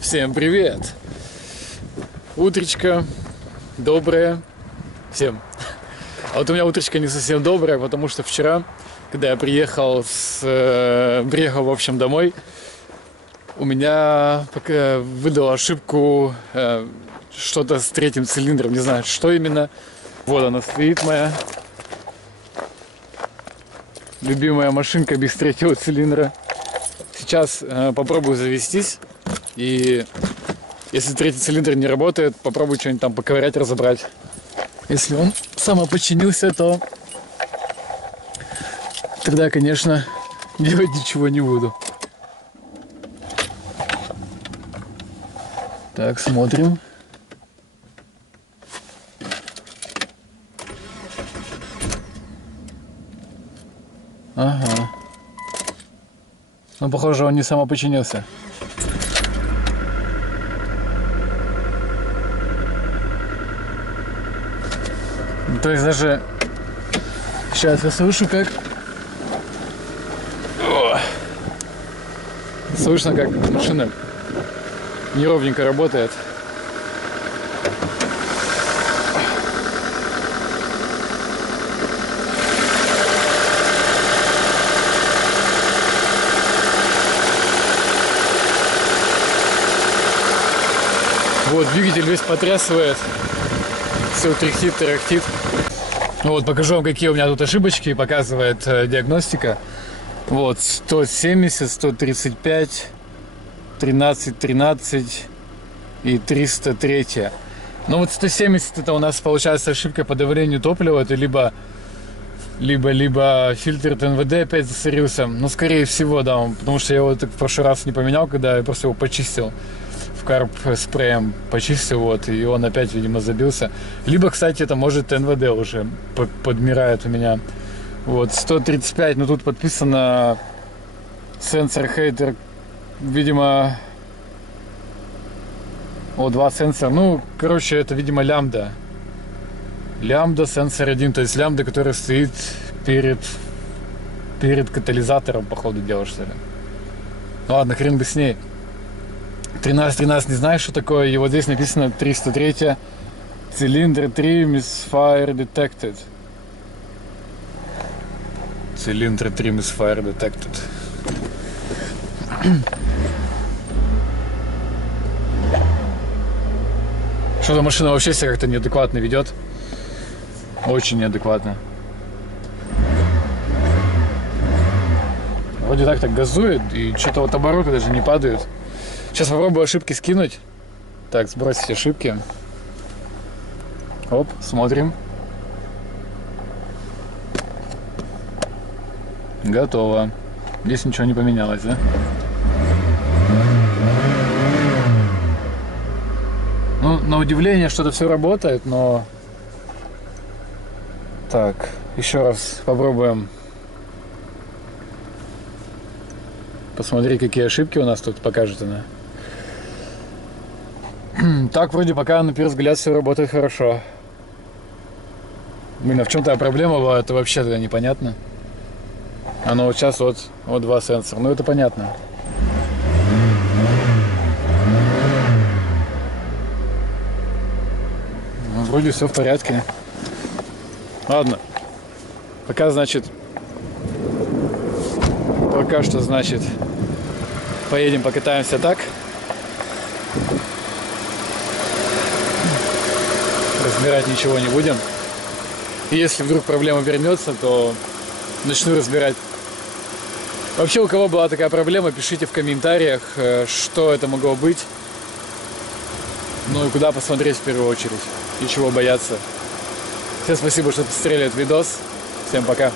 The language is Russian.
Всем привет! Утречко доброе всем. А вот у меня утречко не совсем доброе, потому что вчера, когда я приехал, в общем, домой, у меня выдало ошибку что-то с третьим цилиндром, не знаю, что именно. Вот она стоит, моя любимая машинка без третьего цилиндра. Сейчас попробую завестись, и если третий цилиндр не работает, попробую что-нибудь там поковырять, разобрать. Если он самоподчинился, то тогда, конечно, делать ничего не буду. Так, смотрим. Ага. Ну, похоже, он не самоподчинился. То есть даже сейчас я слышу, как слышно, как машина неровненько работает. Вот, двигатель весь потрясывает, все тряхтит, тарахтит. Вот, покажу вам, какие у меня тут ошибочки показывает диагностика. Вот, 170, 135, 13, 13 и 303. Ну вот 170 это у нас получается ошибка по давлению топлива. Это либо фильтр ТНВД опять засорился. Но скорее всего, да, потому что я его так в прошлый раз не поменял, когда я просто его почистил. В карп спреем почистил, вот, и он опять, видимо, забился. Либо, кстати, это может ТНВД уже подмирает у меня. Вот, 135, но тут подписано сенсор хейтер, видимо, два сенсора. Ну, короче, это, видимо, лямбда. Лямбда сенсор 1, то есть лямбда, которая стоит перед катализатором, по ходу дела, что ли. Ладно, хрен бы с ней. 13 не знаешь, что такое, и вот здесь написано 303 цилиндр 3 misfire detected. Цилиндр 3 misfire detected. Что-то машина вообще себя как-то неадекватно ведет. Очень неадекватно. Вроде так газует, и что-то вот обороты даже не падают. Сейчас попробую ошибки скинуть. Так, сбросить ошибки. Оп, смотрим. Готово. Здесь ничего не поменялось, да? Ну, на удивление, что-то все работает, но... Так, еще раз попробуем. Посмотри, какие ошибки у нас тут покажет она. Так, вроде пока на первый взгляд все работает хорошо. Блин, а в чем-то проблема была, это вообще тогда непонятно. Оно вот сейчас вот два сенсора, ну это понятно. Ну, вроде все в порядке. Ладно. Пока, значит, поедем покатаемся так. Разбирать ничего не будем. И если вдруг проблема вернется, то начну разбирать. Вообще, у кого была такая проблема, пишите в комментариях, что это могло быть. Ну и куда посмотреть в первую очередь. И чего бояться. Всем спасибо, что посмотрели этот видос. Всем пока.